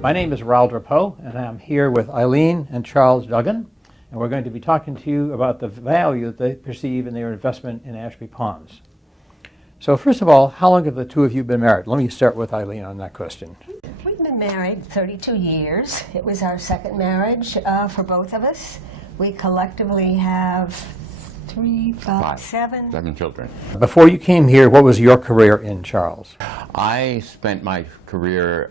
My name is Raul Drapeau, and I'm here with Eileen and Charles Duggan, and we're going to be talking to you about the value that they perceive in their investment in Ashby Ponds. So first of all, how long have the two of you been married? Let me start with Eileen on that question. We've been married 32 years. It was our second marriage for both of us. We collectively have seven children. Before you came here, what was your career in, Charles? I spent my career,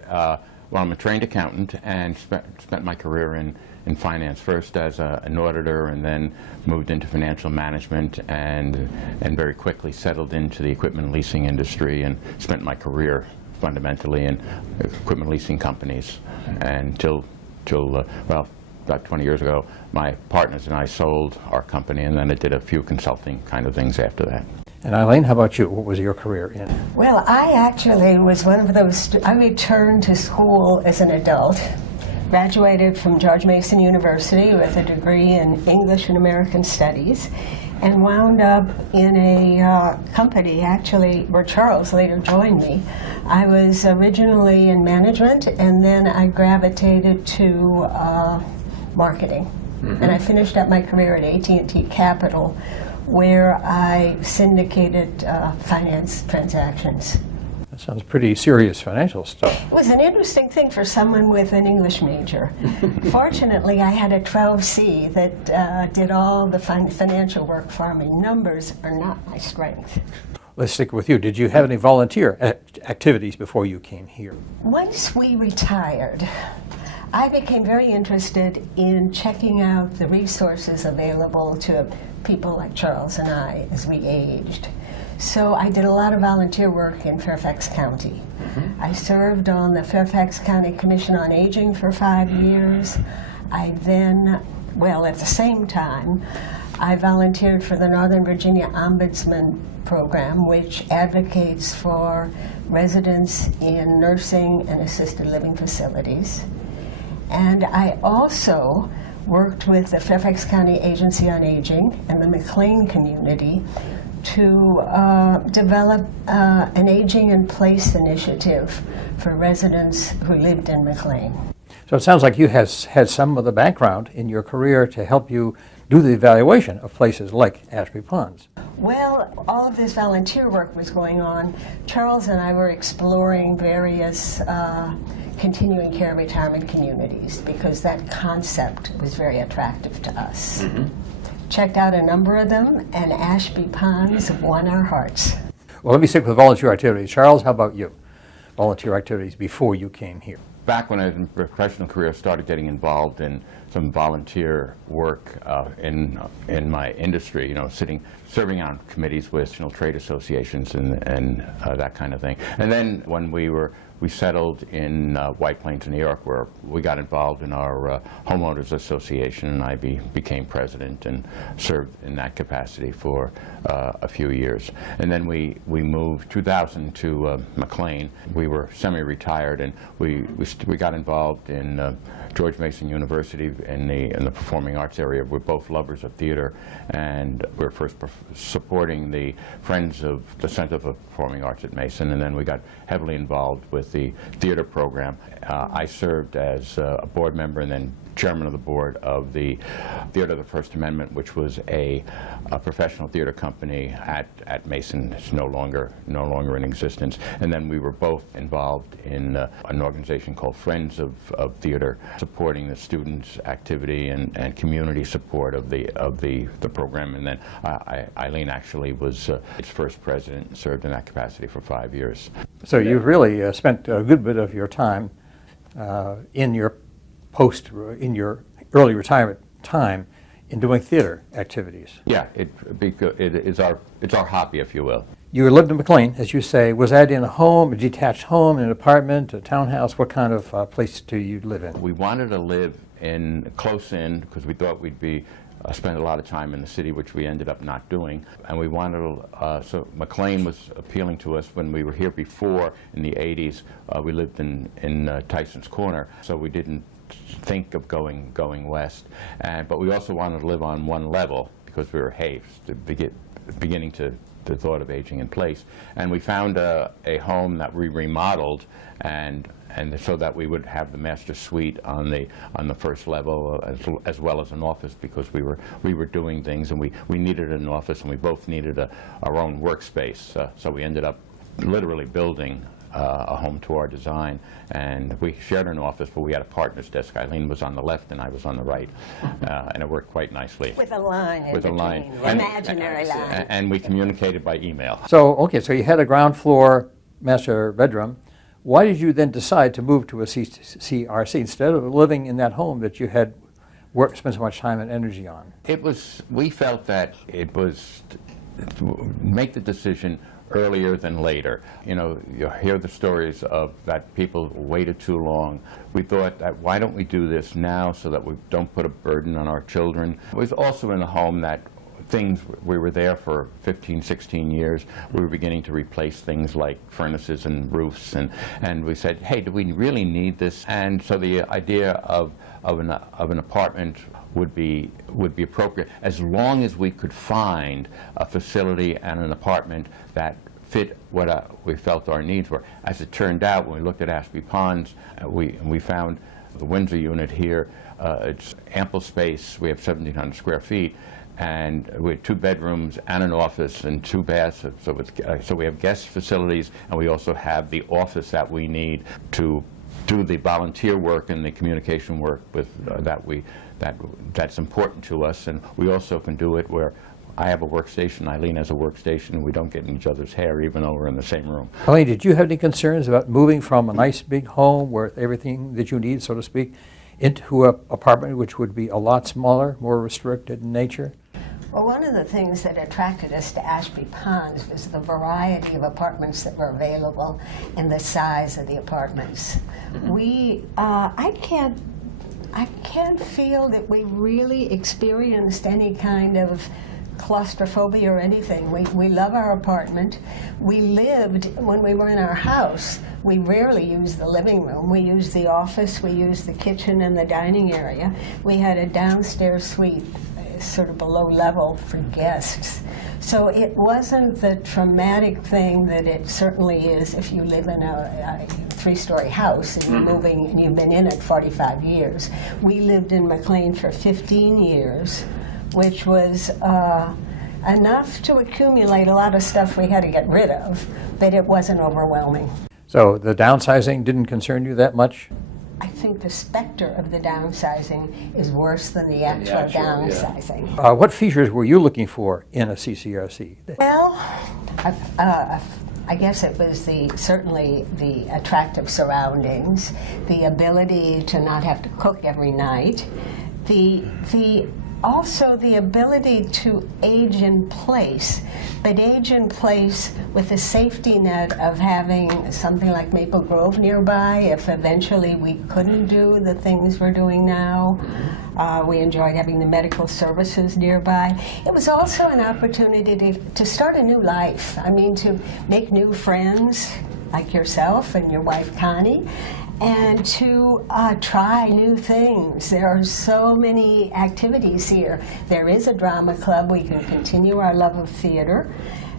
well, I'm a trained accountant, and spent my career in finance, first as an auditor, and then moved into financial management, and very quickly settled into the equipment leasing industry, and spent my career fundamentally in equipment leasing companies until well, about 20 years ago, my partners and I sold our company, and then I did a few consulting kind of things after that. And Eileen, how about you? What was your career in? Well, I actually was one of those, I returned to school as an adult, graduated from George Mason University with a degree in English and American Studies, and wound up in a company, actually, where Charles later joined me. I was originally in management, and then I gravitated to marketing. And I finished up my career at AT&T Capital, where I syndicated finance transactions. That sounds pretty serious financial stuff. It was an interesting thing for someone with an English major. Fortunately, I had a 12C that did all the financial work for me. Numbers are not my strength. Let's stick with you. Did you have any volunteer activities before you came here? Once we retired, I became very interested in checking out the resources available to people like Charles and I as we aged. So I did a lot of volunteer work in Fairfax County. I served on the Fairfax County Commission on Aging for 5 years. I then, well, at the same time, I volunteered for the Northern Virginia Ombudsman Program, which advocates for residents in nursing and assisted living facilities. And I also worked with the Fairfax County Agency on Aging and the McLean community to develop an aging in place initiative for residents who lived in McLean. So it sounds like you had some of the background in your career to help you do the evaluation of places like Ashby Ponds. Well, all of this volunteer work was going on. Charles and I were exploring various continuing care retirement communities because that concept was very attractive to us. Checked out a number of them, and Ashby Ponds won our hearts. Well, let me stick with volunteer activities. Charles, how about you? Volunteer activities before you came here. Back when I was in my professional career, I started getting involved in some volunteer work in my industry, you know, serving on committees with national trade associations and that kind of thing. And then when we settled in White Plains, New York, where we got involved in our homeowners association, and I became president and served in that capacity for a few years. And then we moved 2000 to McLean. We were semi-retired, and we got involved in George Mason University in the performing arts area. We're both lovers of theater, and we were first supporting the Friends of the Center for Performing Arts at Mason, and then we got heavily involved with the theater program. I served as a board member and then chairman of the board of the Theater of the First Amendment, which was a professional theater company at Mason. It's no longer in existence. And then we were both involved in an organization called Friends of Theater, supporting the students' activity and community support of the program. And then Eileen actually was its first president and served in that capacity for 5 years. So you've really spent a good bit of your time in your early retirement time in doing theater activities. Yeah, it's our hobby, if you will. You lived in McLean, as you say. Was that in a home, a detached home, an apartment, a townhouse? What kind of place do you live in? We wanted to live close in because we thought we'd spend a lot of time in the city, which we ended up not doing. And we wanted to, so McLean was appealing to us. When we were here before in the 80s, we lived in Tyson's Corner, so we didn't think of going west. But we also wanted to live on one level because we were beginning to the thought of aging in place. And we found a home that we remodeled, and so that we would have the master suite on the first level, as well as an office, because we were doing things, and we needed an office, and we both needed our own workspace. So we ended up literally building a home to our design, and we shared an office, but we had a partner's desk. Eileen was on the left and I was on the right, and it worked quite nicely. With a line in between, imaginary line. And we communicated by email. So, okay, so you had a ground floor master bedroom. Why did you then decide to move to a CRC instead of living in that home that you had spent so much time and energy on? We felt that it was to make the decision earlier than later. You know, you hear the stories of that people waited too long. We thought that why don't we do this now so that we don't put a burden on our children. It was also in a home that we were there for 15, 16 years. We were beginning to replace things like furnaces and roofs, and we said, hey, do we really need this? And so the idea of an apartment would be appropriate, as long as we could find a facility and an apartment that fit what we felt our needs were. As it turned out, when we looked at Ashby Ponds, we found the Windsor unit here. It's ample space. We have 1,700 square feet, and we have 2 bedrooms and an office and 2 baths. So we have guest facilities, and we also have the office that we need to do the volunteer work and the communication work that's important to us. And we also can do it where I have a workstation, Eileen has a workstation, and we don't get in each other's hair even though we're in the same room. Eileen, did you have any concerns about moving from a nice big home with everything that you need, so to speak, into an apartment which would be a lot smaller, more restricted in nature? Well, one of the things that attracted us to Ashby Ponds was the variety of apartments that were available and the size of the apartments. I can't feel that we really experienced any kind of claustrophobia or anything. We love our apartment. We lived, when we were in our house, we rarely used the living room. We used the office, we used the kitchen and the dining area. We had a downstairs suite, sort of below level for guests. So it wasn't the traumatic thing that it certainly is if you live in a 3-story house and you're moving and you've been in it 45 years. We lived in McLean for 15 years, which was enough to accumulate a lot of stuff we had to get rid of, but it wasn't overwhelming. So the downsizing didn't concern you that much? I think the specter of the downsizing is worse than the actual downsizing. Yeah. What features were you looking for in a CCRC? Well, I guess it was certainly the attractive surroundings, the ability to not have to cook every night, also the ability to age in place, but age in place with the safety net of having something like Maple Grove nearby if eventually we couldn't do the things we're doing now. We enjoyed having the medical services nearby. It was also an opportunity to start a new life. I mean, to make new friends like yourself and your wife Connie, and to try new things. There are so many activities here. There is a drama club. We can continue our love of theater.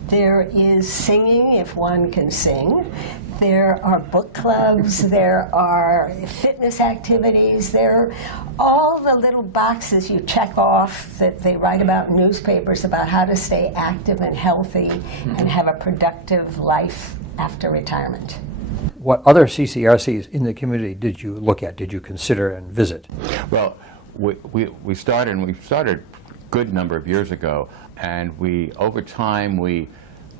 There is singing, if one can sing. There are book clubs. There are fitness activities. There are all the little boxes you check off that they write about in newspapers about how to stay active and healthy and have a productive life after retirement. What other CCRCs in the community did you look at, did you consider and visit? Well, we started a good number of years ago, and over time we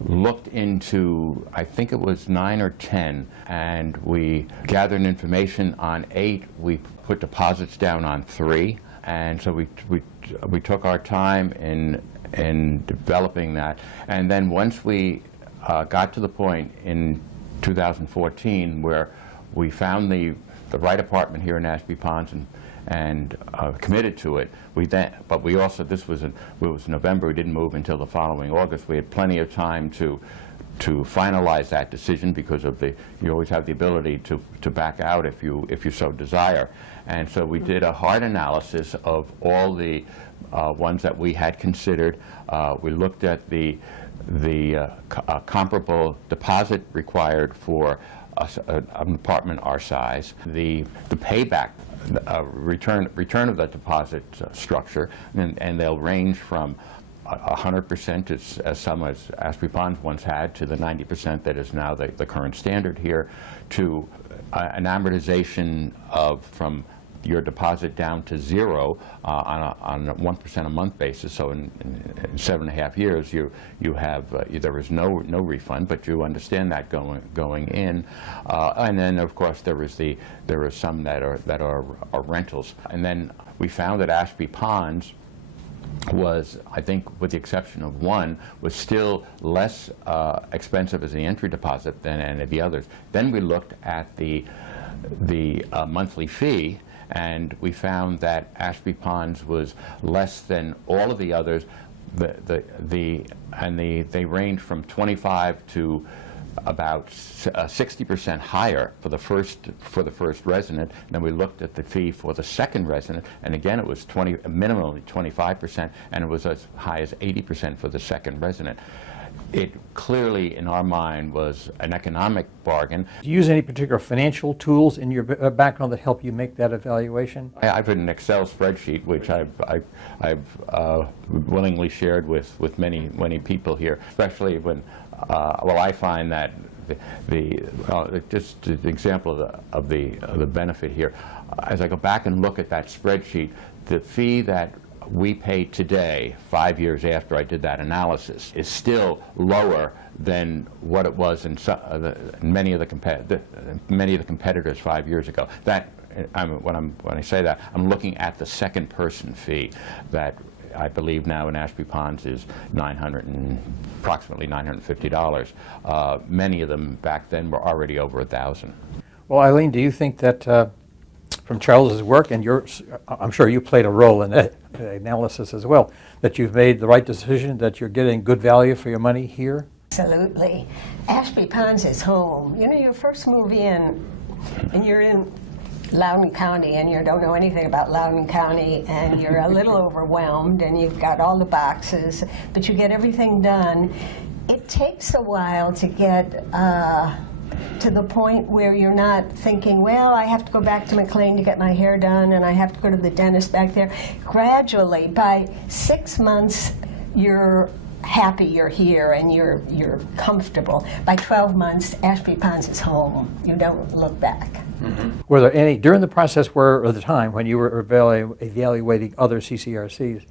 looked into, I think it was 9 or 10, and we gathered information on 8. We put deposits down on 3, and so we took our time in developing that. And then once we got to the point in 2014 where we found the right apartment here in Ashby Ponds and committed to it. But we also, it was November, we didn't move until the following August. We had plenty of time to finalize that decision because you always have the ability to back out if you so desire. And so we did a hard analysis of all the ones that we had considered. We looked at the comparable deposit required for an apartment our size, the payback return of that deposit structure, and they'll range from 100% as some as Ashby Ponds once had, to the 90% that is now the current standard here, to an amortization of from your deposit down to zero on a 1% a month basis. So in 7.5 years, you have there is no refund, but you understand that going in, and then of course there is some that are rentals. And then we found that Ashby Ponds was, I think with the exception of one, was still less expensive as the entry deposit than any of the others. Then we looked at the monthly fee, and we found that Ashby Ponds was less than all of the others. They range from 25 to about 60% higher for the first resident. And then we looked at the fee for the second resident, and again it was minimally 25%, and it was as high as 80% for the second resident. It clearly, in our mind, was an economic bargain. Do you use any particular financial tools in your background that help you make that evaluation? I've written an Excel spreadsheet, which I've willingly shared with many people here, especially when, well, I find that just the example of the benefit here, as I go back and look at that spreadsheet, the fee that we pay today, 5 years after I did that analysis, is still lower than what it was in many of the competitors 5 years ago. That when I say that, I'm looking at the second person fee that I believe now in Ashby Ponds is approximately $950. Many of them back then were already over $1,000. Well, Eileen, do you think that from Charles's work, and I'm sure you played a role in that analysis as well, that you've made the right decision, that you're getting good value for your money here? Absolutely. Ashby Ponds is home. You know, you first move in, and you're in Loudoun County, and you don't know anything about Loudoun County, and you're a little overwhelmed, and you've got all the boxes, but you get everything done. It takes a while to get to the point where you're not thinking, well, I have to go back to McLean to get my hair done, and I have to go to the dentist back there. Gradually, by 6 months, you're happy you're here and you're comfortable. By 12 months, Ashby Ponds is home. You don't look back. Mm-hmm. Were there any, during the process or the time when you were evaluating other CCRCs,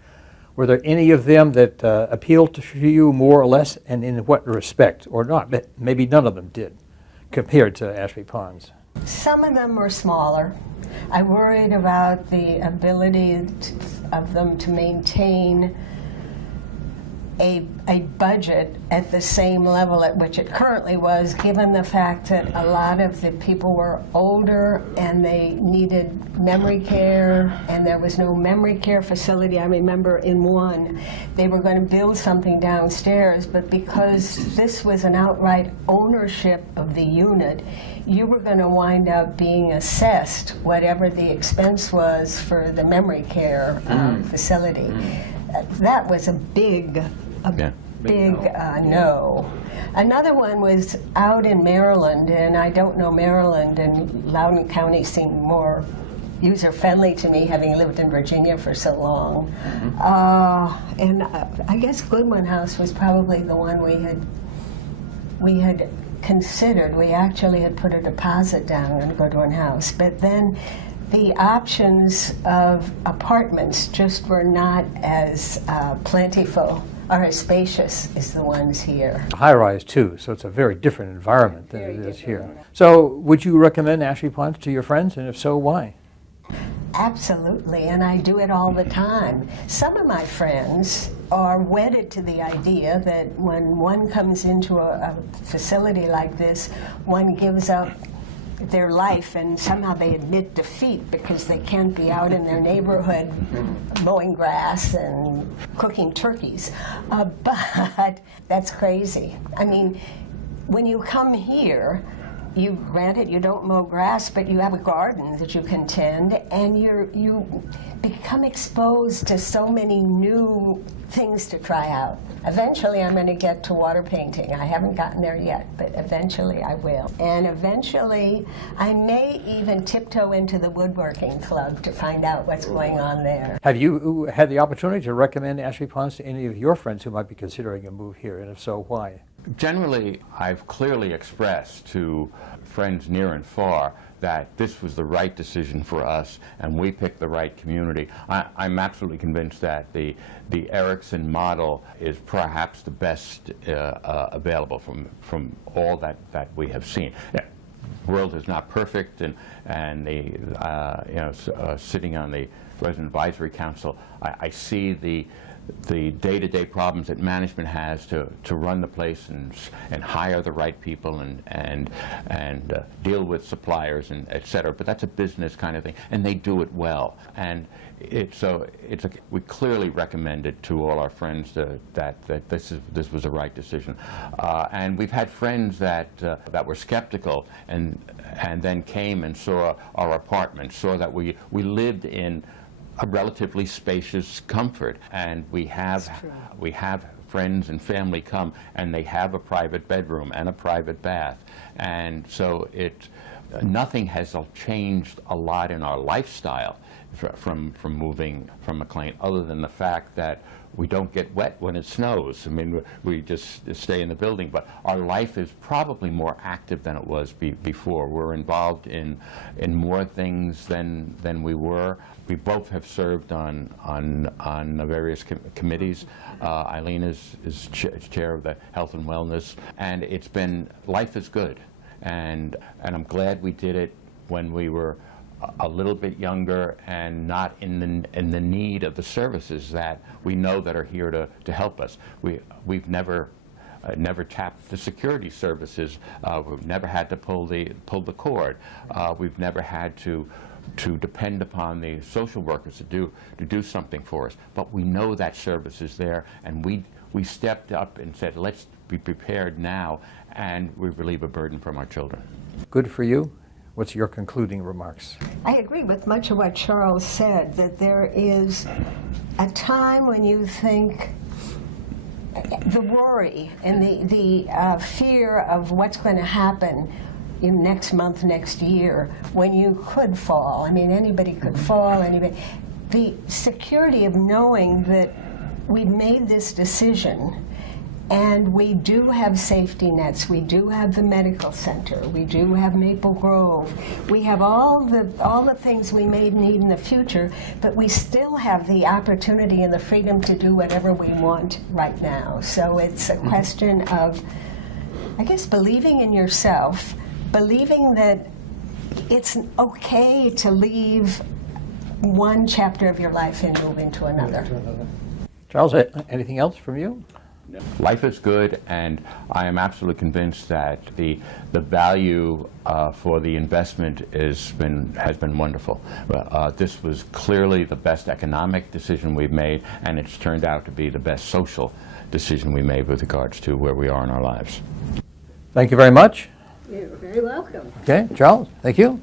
were there any of them that appealed to you more or less, and in what respect, or not? Maybe none of them did, compared to Ashby Ponds. Some of them were smaller. I worried about the ability of them to maintain a budget at the same level at which it currently was, given the fact that a lot of the people were older and they needed memory care, and there was no memory care facility. I remember in one, they were going to build something downstairs, but because this was an outright ownership of the unit, you were going to wind up being assessed whatever the expense was for the memory care facility. That was a big no. Another one was out in Maryland, and I don't know Maryland, and Loudoun County seemed more user-friendly to me, having lived in Virginia for so long. And I guess Goodwin House was probably the one we had considered. We actually had put a deposit down in Goodwin House, but then the options of apartments just were not as plentiful or as spacious as the ones here. High-rise too, so it's a very different environment than it is here. So would you recommend Ashby Ponds to your friends, and if so, why? Absolutely, and I do it all the time. Some of my friends are wedded to the idea that when one comes into a facility like this, one gives up their life, and somehow they admit defeat because they can't be out in their neighborhood mowing grass and cooking turkeys. But that's crazy. I mean, when you come here, you granted you don't mow grass, but you have a garden that you can tend, and you become exposed to so many new things to try out. Eventually I'm going to get to water painting. I haven't gotten there yet, but eventually I will. And eventually I may even tiptoe into the woodworking club to find out what's going on there. Have you had the opportunity to recommend Ashby Ponds to any of your friends who might be considering a move here, and if so, why? Generally, I've clearly expressed to friends near and far that this was the right decision for us, and we picked the right community. I'm absolutely convinced that the Erickson model is perhaps the best available from all that we have seen. Yeah, the world is not perfect, and sitting on the Resident Advisory Council, I see the day-to-day problems that management has to run the place and hire the right people and deal with suppliers and et cetera. But that's a business kind of thing, and they do it well. And we clearly recommend it to all our friends that this was a right decision. And we've had friends that were skeptical and then came and saw our apartment, saw that we lived in a relatively spacious comfort, and we have friends and family come, and they have a private bedroom and a private bath, and so nothing has changed a lot in our lifestyle from moving from McLean, other than the fact that we don't get wet when it snows. I mean, we just stay in the building, but our life is probably more active than it was before. We're involved in more things than we were. We both have served on the various committees. Eileen is chair of the Health and Wellness, and life is good. And I'm glad we did it when we were a little bit younger and not in the need of the services that we know that are here to help us. We've never tapped the security services. We've never had to pull the cord. We've never had to depend upon the social workers to do something for us. But we know that service is there, and we stepped up and said, let's be prepared now, and we relieve a burden from our children. Good for you. What's your concluding remarks? I agree with much of what Charles said, that there is a time when you think the worry and the fear of what's going to happen in next month, next year, when you could fall. I mean, anybody could fall. The security of knowing that we made this decision, and we do have safety nets. We do have the medical center. We do have Maple Grove. We have all the things we may need in the future, but we still have the opportunity and the freedom to do whatever we want right now. So it's a question of, I guess, believing in yourself, believing that it's okay to leave one chapter of your life and move into another. Charles, anything else from you? Life is good, and I am absolutely convinced that the value for the investment has been wonderful. This was clearly the best economic decision we've made, and it's turned out to be the best social decision we made with regards to where we are in our lives. Thank you very much. You're very welcome. Okay, Charles, thank you.